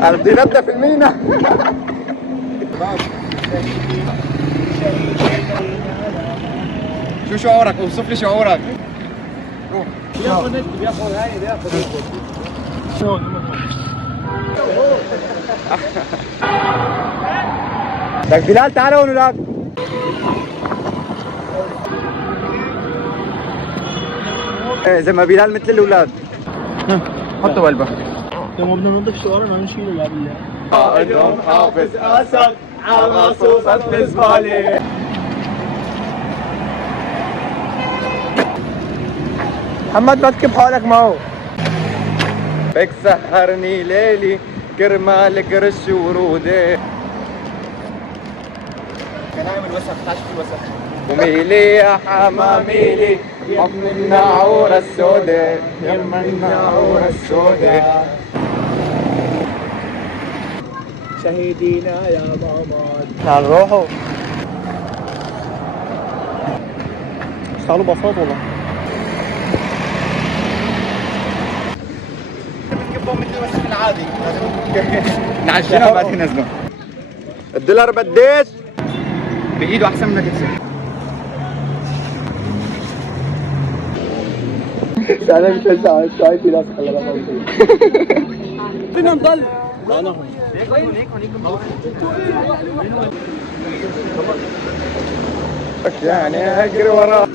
بدي نبدا في المينا. شو شعورك؟ اوصف لي شعورك. بياخذ هاي لك بلال تعال هون ولك. زي ما بلال مثل الاولاد. حطوا قلبك. لما بدنا ننظف شوارعنا نشيله يا بالله. قائدهم حافظ اسد على صوصة الزبالة. محمد ما تكب حالك معه. بك سهرني ليلي كرمال قرش ورودي. كلام الوسخ تحت الوسخ. وميلي يا حماميلي يم الناعورة السوداء يم الناعورة السوداء. شهيدينا يا ماما. تعال روحوا. اشتغلوا بساط والله. بتكبهم مثل الوسخ العادي. نعشيها وبعدين ننزلهم. الدولار بديش؟ بإيده أحسن منك تكسب. انا مشجع شايفي ناس خلي بدنا نضل. لا انا هون. يعني اجري وراه.